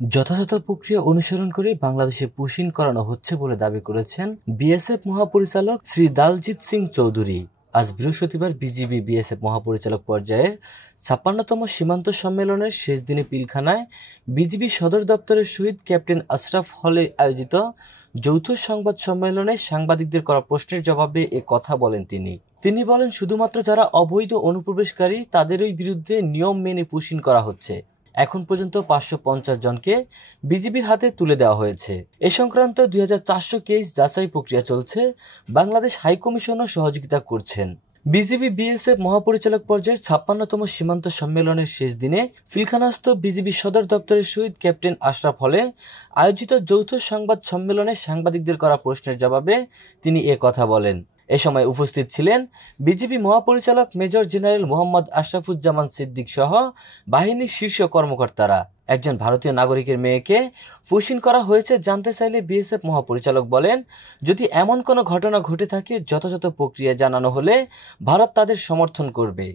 যথাযথ প্রক্রিয়া অনুসরণ করে বাংলাদেশে পুশিন করানো হচ্ছে বলে দাবি করেছেন বিএসএফ মহাপরিচালক শ্রী দালজিৎ সিং চৌধুরী। আজ বৃহস্পতিবার বিজিবি বিএসএফ মহাপরিচালক পর্যায়ের ৫৬তম সীমান্ত সম্মেলনের শেষ দিনে পিলখানায় বিজিবি সদর দপ্তরের শহীদ ক্যাপ্টেন আশরাফ হলে আয়োজিত যৌথ সংবাদ সম্মেলনে সাংবাদিকদের করা প্রশ্নের জবাবে এ কথা বলেন তিনি বলেন, শুধুমাত্র যারা অবৈধ অনুপ্রবেশকারী তাদেরই বিরুদ্ধে নিয়ম মেনে পুশিন করা হচ্ছে। এখন পর্যন্ত ৫৫০ জনকে বিজিবির হাতে তুলে দেওয়া হয়েছে। এ সংক্রান্ত ২৪০০ কেস যাচাই প্রক্রিয়া চলছে। বাংলাদেশ হাইকমিশনও সহযোগিতা করছেন। বিজিবি বিএসএফ মহাপরিচালক পর্যায়ের ৫৬তম সীমান্ত সম্মেলনের শেষ দিনে পিলখানাস্থ বিজিবি সদর দপ্তরের শহীদ ক্যাপ্টেন আশরাফ হলে আয়োজিত যৌথ সংবাদ সম্মেলনে সাংবাদিকদের করা প্রশ্নের জবাবে তিনি এ কথা বলেন। এ সময় উপস্থিত ছিলেন বিজিবি মহাপরিচালক মেজর জেনারেল মোহাম্মদ আশরাফুজ্জামান সিদ্দিক সহ বাহিনীর শীর্ষ কর্মকর্তারা। একজন ভারতীয় নাগরিকের মেয়েকে পুশিন করা হয়েছে জানতে চাইলে বিএসএফ মহাপরিচালক বলেন, যদি এমন কোনো ঘটনা ঘটে থাকে যথাযথ প্রক্রিয়া জানানো হলে ভারত তাদের সমর্থন করবে।